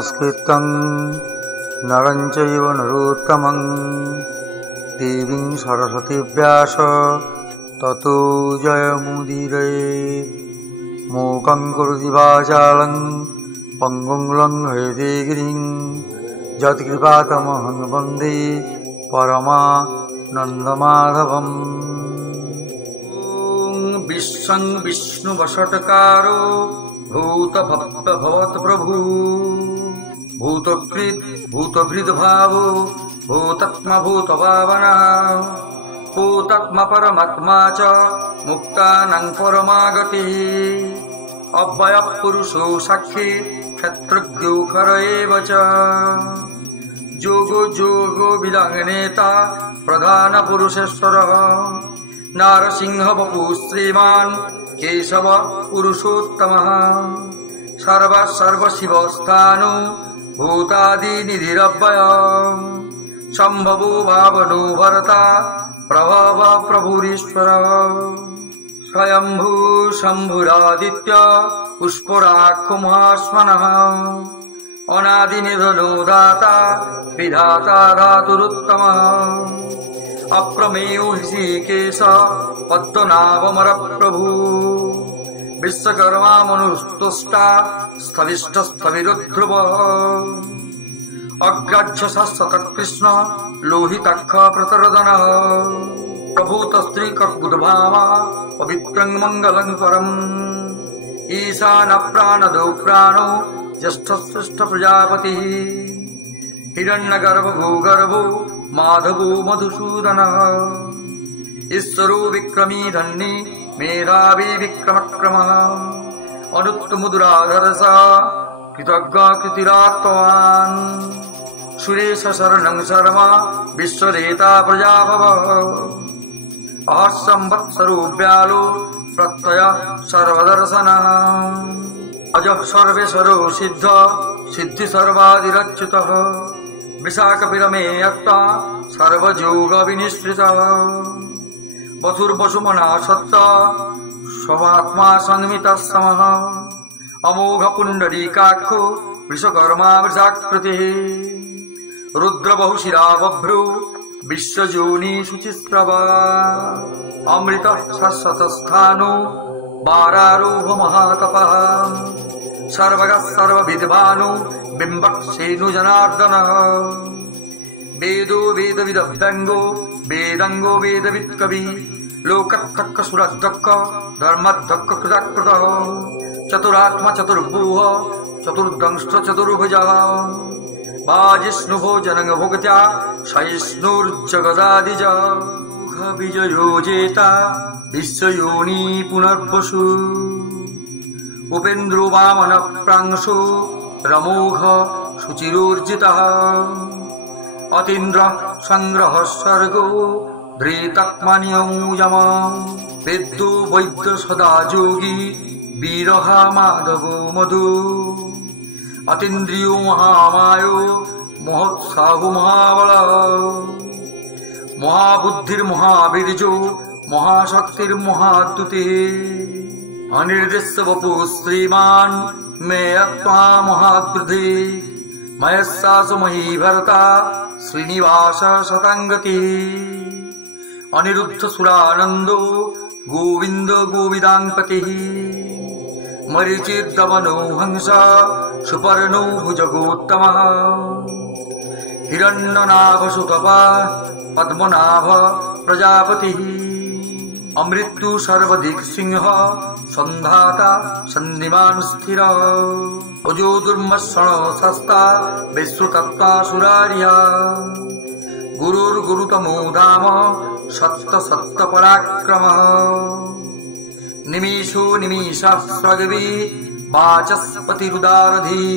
संस्कृतं नरं चैव नरोत्तमं देवीं सरस्वतीं व्यास ततो जयमुदीरये। मूकं करोति वाचालं पङ्गुं लङ्घयते गिरिं यत्कृपातमहं वन्दे परमानन्दमाधवम्। विश्वं विष्णुवषट्कारो भूतभवत्प्रभु भूतकृत् भूतभृद्भावो भूतात्मा भूतभावना भूतात्मा परमात्मा च मुक्तानां परमागतिः अव्ययपुरुषो साक्षी क्षेत्रज्ञो खर एव च जोगो जोगो विदाङ्गनेता प्रधानपुरुषेश्वरः नारसिंह वपु श्रीमान् केशव पुरुषोत्तमः सर्वशिवस्थानो भूतादिनिधिरव्ययः शम्भवो भावनो भरता प्रभव प्रभुरीश्वरः स्वयंभू शम्भुरादित्य पुष्पराक्षो महास्मनः अनादिनिधनो दाता विधाता धातुरुत्तमः अप्रमेयो ऋषिकेश पद्मनाभमरप्रभु विश्वकर्मा मनुस्तुष्टा स्थविष्ठस्थविरुध्रुवः अग्राह्य शाश्वतकृष्ण लोहिताक्ष प्रतरदनः प्रभूतस्त्रीकर्बुदभामा पवित्रं मङ्गलं परम् ईशान प्राणदो प्राणो ज्येष्ठश्रेष्ठ प्रजापतिः हिरण्यगर्भ भूगर्भो माधवो मधुसूदनः ईश्वरो विक्रमी धन्ये मेधावी विक्रमक्रमः अनुत्तमुदुराधरसा कृतज्ञ कृतिरात्तवान् सुरेश शरणं शर्मा विश्वरेता प्रजाभवः अहस्संवत्सरो व्यालो प्रत्यय सर्वदर्शनः अजः सर्वेश्वरो सिद्ध सिद्धि सर्वादिरच्युतः विशाखपिरमे यत्ता सर्वयोग विनिश्रितः वसुर्वसुमना सत्त स्वात्मा संमितः समः अमोघ पुण्डरीकाक्षो वृषकर्मा वृषाकृतिः रुद्रबहुशिरा बभ्रो विश्वयोनि शुचिस्रवा अमृत शाश्वतस्थानो वारारोह महातपः सर्वगः सर्वविद्वानो बिम्बक्षेनु जनार्दनः वेदो वेदविदव्यङ्गो वेदङ्गो वेदवित्कवि लोकक्षक्क सुरक्षक्क धर्मद्धक्क कृतकृतः चतुरात्मा चतुर्भुः चतुर्दंष्ट चतुर्भुजः वाजिष्णुभो जनङ्भोगत्या सहिष्णुर्जगदादिजः विजयो जेता विश्वयोनि पुनर्वसु उपेन्द्रो वामन प्रांशो रमोघ शुचिरोर्जितः अतीन्द्र संग्रह सर्गो धृतात्मनियम वेद्यो वैद्य सदा योगी वीरहा माधवो मधु अतीन्द्रियो महामायो महोत्साहो महाबल महाबुद्धिर्महावीर्यो महाशक्तिर्महाद्युतिः अनिर्दिश्य वपु श्रीमान् मे आत्मा महाद्रुधि मयस्सासु मही भरता श्रीनिवास शताङ्गतिः अनिरुद्ध सुरानन्दो गोविन्द गोविदाङ्पतिः मरीचिर्दमनो हंस सुपर्णो भुजगोत्तमः हिरण्यनाभ सुतपा पद्मनाभ प्रजापतिः अमृत्यु सर्वदिक् सिंह सन्धाता सन्निमान् स्थिर अजो दुर्मत्सण शस्ता विश्रुतत्ता सुरार्या गुरुर्गुरुतमो धाम सत्त सत्त पराक्रमः निमेषो निमेषास्त्रगवी वाचस्पतिरुदारधी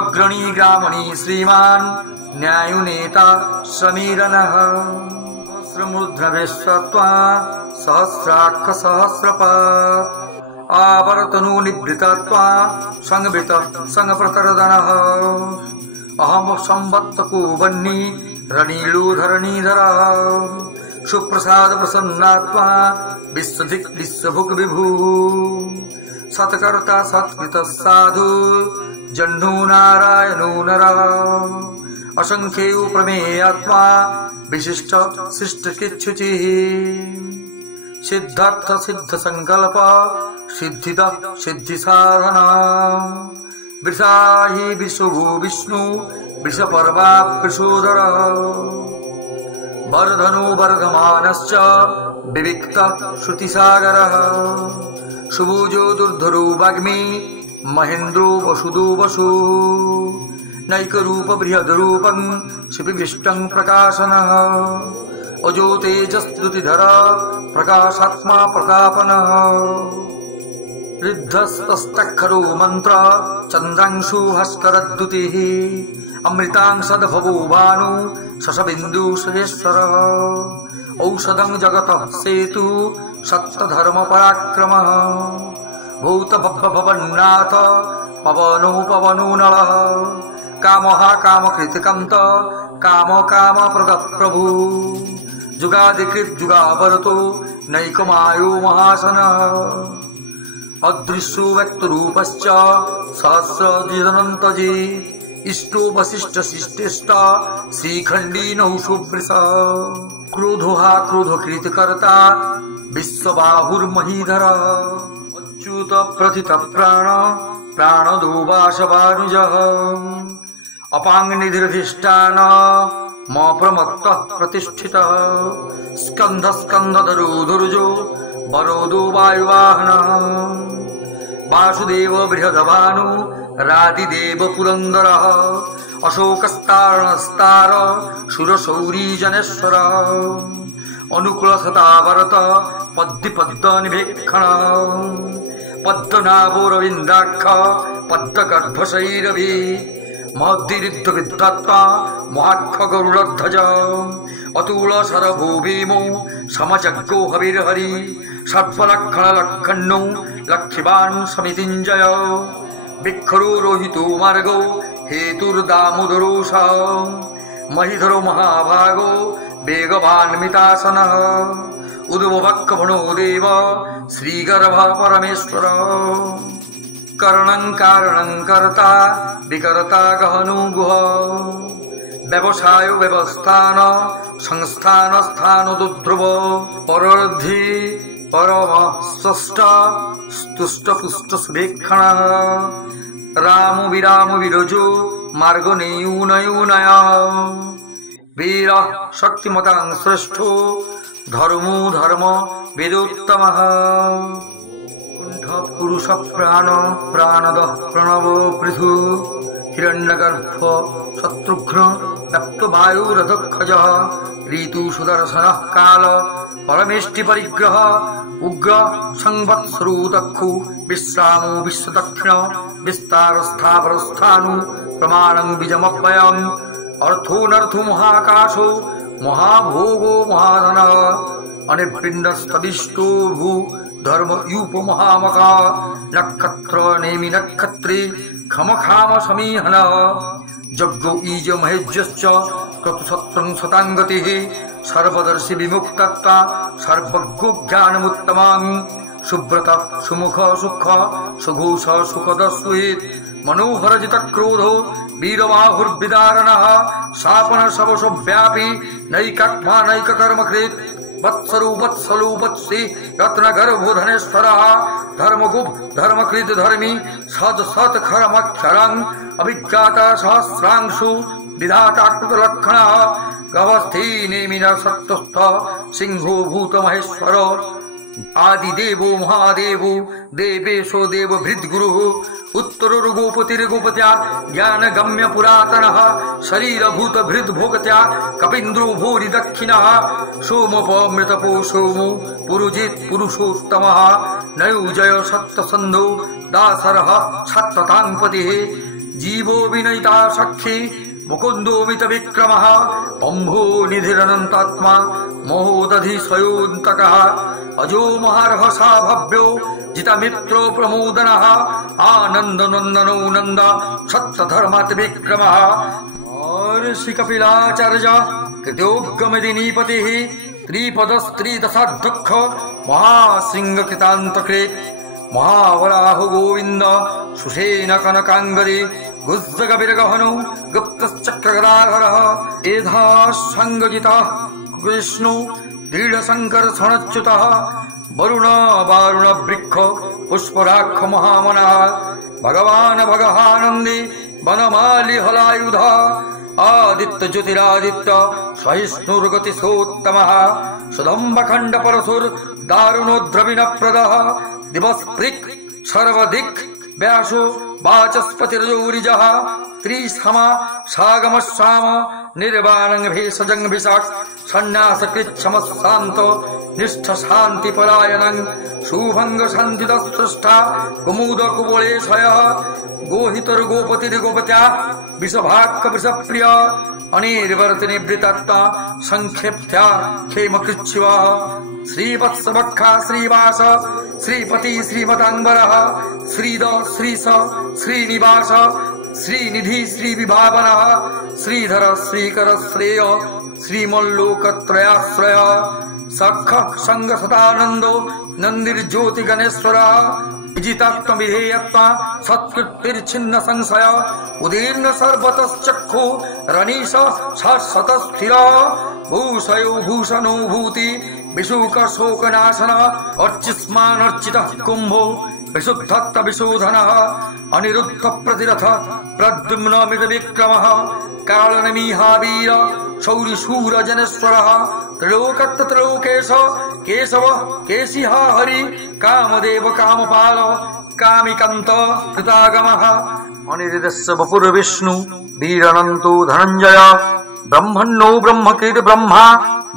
अग्रणी ग्रामणी श्रीमान् न्यायो नेता समीरनः सहस्रमूर्ध्नवेश्वत्वा सहस्राक्ष सहस्रपात् आवर्तनो निवृतत्वा संवृत संप्रतरदनः अहम संवत्तको वह्नि रणीलोधरणीधरः सुप्रसाद प्रसन्नात्मा विश्वधिक विश्वभुक् विभु सत्कर्ता सत्कृत साधु जह्नु नारायणो नरः असंख्यो प्रमेयात्मा विशिष्ट शिष्ट किच्छुचिः सिद्धार्थ सिद्ध संकल्प सिद्धिद सिद्धि साधना वृषा हि विश्वभू विष्णु वृषपर्वा वृषोदर वर्धनो वर्धमानश्च विविक्त श्रुतिसागरः सुभुजो दुर्धरो वाग्मी महेन्द्रो वसुदो वसु नैकरूप बृहद्रूपं शिपिविष्टं प्रकाशनः अजो तेजस्तुतिधर प्रकाशात्मा प्रतापनः ऋद्धस्तस्तखरो मंत्र चंद्रांशु हस्करद्युतिः अमृतांशदभवो भानु शशबिन्दु सुरेश्वर औषधं जगतः सेतु सत्यधर्म पराक्रमः भूत भवन्नाथ पवनो पवनो नलः कामः कामकृतिकन्त काम काम प्रद प्रभु जुगादिकृत जुगावरतो नैकमायो महासनः अदृश्यो व्यक्तरूपश्च सहस्रद्विदनन्तजे इष्टो वसिष्ठ शिष्टेष्ट श्रीखण्डी नहुषोवृष क्रोधोहा क्रोधकृतकर्ता विश्वबाहुर्महीधर अच्युत प्रथित प्राण प्राणदो वासवानुजः अपाङ्निधिरधिष्ठान म प्रमत्तः प्रतिष्ठितः स्कन्ध स्कन्धधरो धुर्जो वरोदो वायुवाहनः वासुदेव बृहदभानु रादिदेव पुरन्दरः अशोकस्तारणस्तार शूरशौरी जनेश्वर अनुकूलसतावरत पद्मनिभेक्षण पद्मनाभो रवीन्द्राक्ष पद्मगर्भशैरवी महद्दिरिद्ध विद्धात्मा महाख्य गरुडध्वज अतुल शरभो भीमो समजग्गो हविर्हरि सर्पलक्षण लक्षण्यो लक्ष्मीवान् समितिञ्जय विखरो रोहितो मार्गो हेतुर्दामोदरोष महिधरो महाभागो वेगवान्मितासनः उद्भवक्कभणो देव श्रीगर्भ परमेश्वर करणं कारणं कर्ता विकर्ता गहनो गुह व्यवसाय व्यवस्थान संस्थान स्थान दुध्रुव परर्धि परम स्रष्ट स्तुष्ट पुष्ट सुभेक्षण राम विराम विरजो मार्ग नयूनयूनय वीर शक्तिमतां श्रेष्ठो धर्मो धर्म वेदोत्तमः पुरुष प्राण प्राणद प्रणव पृथु हिरण्यगर्भ शत्रुघ्न दप्त वायुरधक्षज ऋतु सुदर्शन काल परमेष्टि परिग्रह उग्र संवत्सरो दक्षु विश्रामो विश्वदक्षिण विस्तार स्थावर स्थानु प्रमाणं बीजमव्ययम् अर्थो नर्थो महाकाशो महाभोगो महाधन अनिर्पिण्डस्तविष्टो भू धर्म यूप महामका नक्षत्र नेमि नक्षत्रे खम खाम समीहन जग्गो ईज महेज्यश्च क्रतुसत्रं शताङ्गतिः सर्वदर्शि विमुक्तत्वा सर्वज्ञो ज्ञानमुत्तमं सुव्रत सुमुख सुख सुघोष सुखदस्वित् मनोहर जित क्रोधो वीरबाहुर्विदारणः शापन शवशो व्यापी नैकात्मा नैककर्मकृत् वत्सरो वत्सलो वत्सी रत्नगर्भो धनेश्वरः धर्मगुप् धर्मकृत धर्मी सद सत खरमक्षरं अभिज्ञाता सहस्रांशु विधाताकृतलक्षणः गवस्थी नेमिन सत्तस्थ सिंहो भूत महेश्वर आदिदेवो महादेवो देवेशो देव भृद्गुरुः उत्तरोर्गोपतिर्गोपत्या ज्ञानगम्य पुरातनः शरीरभूत भृद्भोगत्या कपीन्द्रो भूरि दक्षिणः सोमोपमृतपो सोमो पुरुजित् पुरुषोत्तमः नयुजय सत्तसन्धो दासरः सत्तताङ्पतिः जीवो विनयिता सखी मुकुंदो मित विक्रमः अम्भो निधिरनन्तात्मा महोदधि स्वयोन्तकः अजो महार्हसा भव्यो जितमित्रो प्रमोदनः आनंद नंदनो नंद सत्यधर्मात् विक्रमः महर्षि कपिलाचार्य कृत्योग्गमदिनीपतिः त्रिपदस्त्रिदशाध्यक्ष महासिंहकृतान्तकृत् महावराहो गोविंद सुषेण कनकांगदे गुज्जगविरगहनो गुप्तश्चक्रगदाधरः एधा संगजितः कृष्णो दृढशङ्करसणच्युतः वरुण वारुण वृक्ष पुष्पराक्ष महामनः भगवान् भगहानन्दे वनमाली हलायुध आदित्य ज्योतिरादित्य सहिष्णुर्गतिसोत्तमः सुदम्बखण्ड परशुर दारुणो द्रविणप्रदः दिवस्पृक् सर्वदिक् व्यासो वाचस्पतिर्जौरिजः त्रिसमा सागमश्याम निर्वाणं भेषजं विशाख सन्न्यासकृच्छमशान्त निष्ठ शान्तिपरायणं शुभंग शान्तिदस्पृष्टा कुमुद कुबलेशयः गोहितर्गोपतिर्गोपत्या विषभाक् विषप्रिय अनिर्वर्तनिवृत्ता संक्षेप्त्या क्षेमकृच्छिवः श्रीवत्सवक्षा श्रीवास श्रीपति श्रीमतांबरः श्रीद श्रीस श्रीनिवास श्रीनिधि श्रीविभावनः श्रीधर श्रीकर श्रेय श्रीमल्लोकत्रयाश्रय सख संग सदानंदो नंदिर्ज्योति गणेश्वरः विजितात्म विधेयत्वा सत्कृतिर्छिन्न संशय उदीर्ण सर्वतश्चक्षु रनीश शाश्वत स्थिर भूषयो भूषणो भूति विशुक शोकनाशन अर्चिस्मान अर्चितः कुंभो विशुद्धत्त विशोधनः अनिरुद्ध प्रतिरथ प्रद्युम्न मृत विक्रमः कालनमीहावीर शौरिशूर जनेश्वरः त्रिलोकत्र त्रिलोकेश केशव केशिह हरि कामदेव कामपाल कामिकान्त कृतागमः अनिरुद्धस्य वपुर्विष्णु वीरनन्तो धनञ्जय ब्रह्मण्यो ब्रह्मकृत ब्रह्मा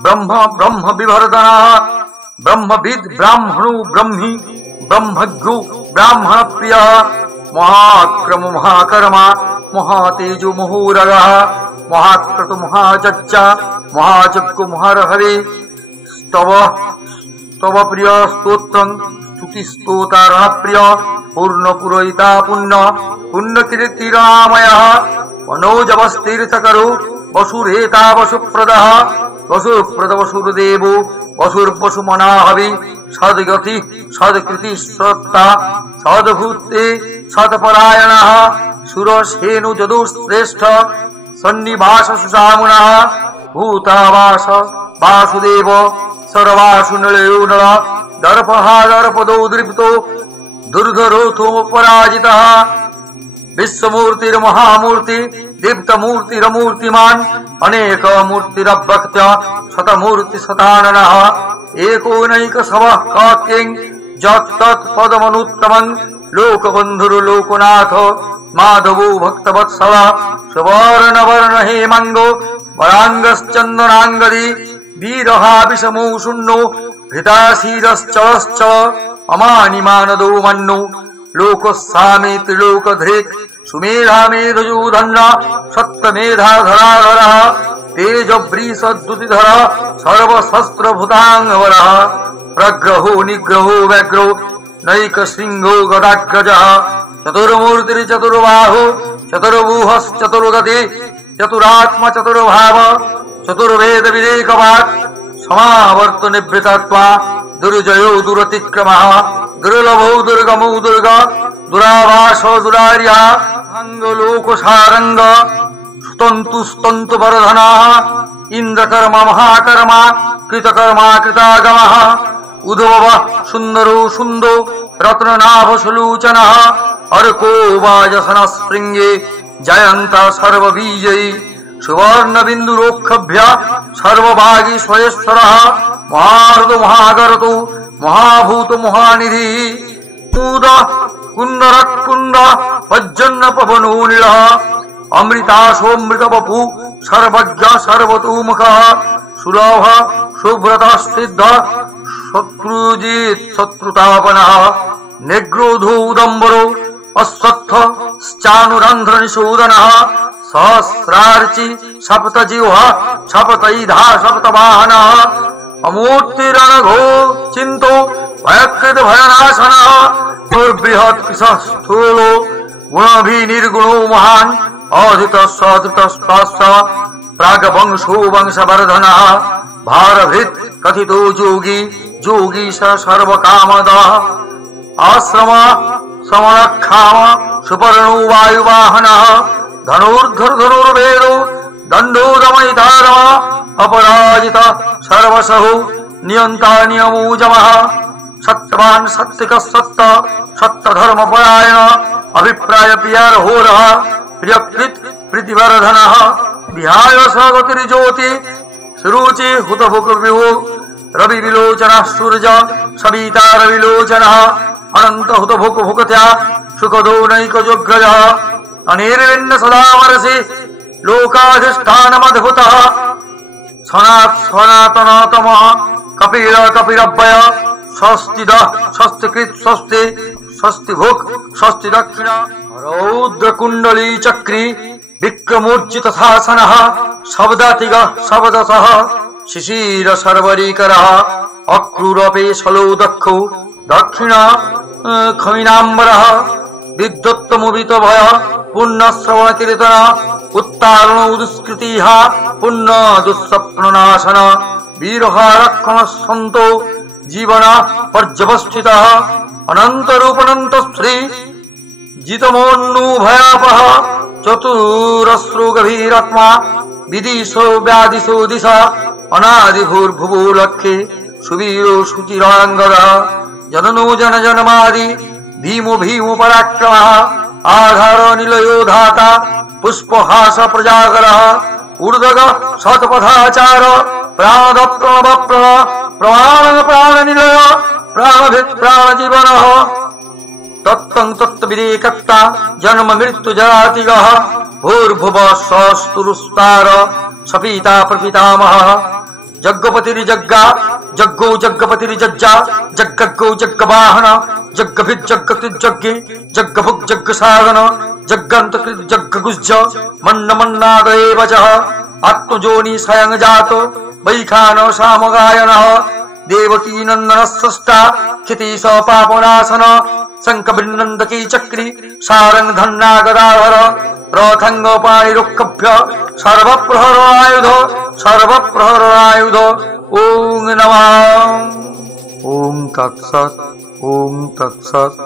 ब्रह्म ब्रह्म विवर्धनः ब्रह्मविद् ब्राह्मणो ब्रह्मी ब्रह्मज्ञो ब्राह्मण प्रिय महाक्रम महाकर्मा महातेजो महोरगः महाक्रतु महाजज्जा महाजग्गो महारहरे स्तव प्रिय स्तोत्रं स्तुति स्तोतारण प्रिय पूर्ण पुरोहिता पुण्य पुण्य कीर्तिरामयः मनोजवस्तीर्थकरो वसुरेता वसुप्रदः वसुप्रद वसुरदेवो वसुर्वसुमनाहवि सद्गति सद्कृति सत्ता सद्भूते सत्परायणः सुरसेनु जदुश्रेष्ठ सन्निवास सुसामुनः भूतावास वासुदेव सर्वासु नलयो नल दर्पहा दर्पदो दृप्तो दुर्धरोथो पराजितः विश्वमूर्तिर्महामूर्ति दीप्तमूर्तिरमूर्तिमान् अनेक मूर्तिरभक्त्य शतमूर्ति शताननः एकोनैकशवः काक्यं यत्तत्पदमनुत्तमं लोकबन्धुर्लोकनाथ माधवो भक्तवत्सल सुवर्णवर्ण हेमाङ्गो वराङ्गश्चन्दनाङ्गदी वीरहा विषमो शून्नो हृताशीरश्चलश्च अमानिमानदो मन्नो लोकस्वामी त्रिलोकधृक् सुमेधामेधजो धन्य सप्तमेधाधराधरः तेजवृषद्युतिधरः सर्वशस्त्रभूताङ्गवरः प्रग्रहो निग्रहो व्यग्रो नैकशृङ्गो गदाग्रजः चतुर्मूर्तिर्चतुर्बाहो चतुर्भुहश्चतुर्गति चतुरात्मा चतुर्भाव चतुर्वेद विवेकवाक् समावर्त निवृत्तत्वा दुर्जयो दुरतिक्रमः दुर्लभो दुर्गमो दुर्ग दुरावासो दुरार्या अंगलोकसारंग स्तंतु स्तंतु वर्धनः इंद्रकर्मा महाकर्मा कृतकर्मा कृतागमः उद्भव सुंदरो सुंदो रत्ननाभ सुलोचनः अर्को वाजसन स्पृंगे जयंत सर्वबीजयी सुवर्ण बिंदुरोक्षभ्य सर्वभागी स्वयेश्वरः महारथ महागरतो महाभूत महानिधि कूद कुंदर कुंड पज्जन्न पवनो नीलः अमृताशोमृत बपु सर्वज्ञ सर्वतोमुखः सुलभ शुभ्रत सिद्ध शत्रुजित शत्रुतापनः निग्रोधो उदम्बरो अश्वत्थ चानुरंध्र निशोधनः सहस्रार्चि सप्तजिह्वा सप्तैधा सप्तवाहनः अमूर्तिरणघो चिंतो भयकृत भयनाशनः दुर्बृहत् स्थूलो गुणभिर्निर्गुणो महान् अधृत सधृत प्रागवंशो वंशवर्धनः भारभृत् कथितो जोगी जोगी स सर्वकामदः आश्रम समरक्षाम सुपर्णो वायुवाहनः धनुर्धनुर्वेदो दण्डो दमयितारः अपराजित सर्वसहो नियन्ता नियमोजमः सत्यवान् सत्यकः सत्य सत्यधर्मपरायण अभिप्राय प्रियर्होरः प्रियकृत् प्रीतिवर्धनः विहाय सगतिर्ज्योति सुरुचि हुतभुक्विभो रविविलोचनः सूर्य सविता रविलोचनः अनंत हुतभुक्भुक्त्या सुखदो नैकजोग्रजः अनिर्विण्ण सदामरसि लोकाधिष्ठानमद्भुतः सनातनतमः कपिल कपिरव्यय स्वस्तिदः स्वस्तिकृत् स्वस्ति स्वस्तिभुक् स्वस्ति दक्षिणा रौद्रकुण्डली चक्री विक्रमोर्जित शासनः शब्दातिगः शब्दसः शिशिर सर्वरीकरः अक्रूरपेशलो दक्षो दक्षिणा खमिनाम्बरः विद्युत्तमुदित भय पुण्यश्रवण कीर्तन उत्तारण दुष्कृतिः पुण्य दुःस्वप्ननाशन वीरहारक्षण सन्तो जीवन पर्यवस्थितः अनंत रूप अनंत श्री जितमोन्नु भयापः चतुरस्रु गभीरात्मा विदिशो व्यादिशो दिशा अनादिभूर्भुवो लक्ष्ये सुवीरो शुचिरांगदः जननो जन जनमादि भीमो भीमो पराक्रमः आधार निलयो धाता पुष्पहास प्रजागरः ऊर्ध्वग शतपथाचार प्राण प्रणव प्राण प्राण निलय प्राणभित् प्राण जीवनः तत्तं तत्विदेकर्ता जन्म मृत्यु जरातिगः भूर्भुवः स्वस्तुरुस्तार सपिता प्रपितामहः जग्गपतिर्जग्गा जग्गो जग्गपतिर्जज्जा जग्गग्गो जग्गवाहन जग्गभिज्जग्गकृज्जग्गे जग्गभुक् जग्गसाधन जग्गन्तकृत् जग्गगुज्ज मन्नमन्नादएवचः आत्मजोनि स्वयं जातो वैखान सामगायनः देवकी नन्दनः स्रष्टा क्षितिश पापनाशन शङ्खबिन्नन्दकी चक्री सारंग धन्ना गदाधर रथंग पाणिरुक्कभ्य सर्वप्रहर आयुध ओम नमः ओम तत्सत् ओम तत्सत्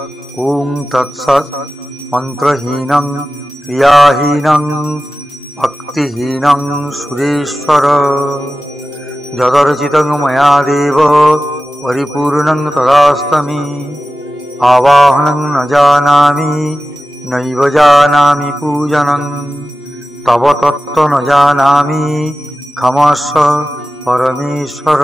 ओम तत्सत् मंत्रहीनं क्रियाहीनं भक्तिहीनं सुरेश्वर यदर्चितं मया देव परिपूर्णं तदास्तमि आवाहनं न जानामि नैव जानामि पूजनं तव तत्त्व न जानामि क्षमस्व परमेश्वर।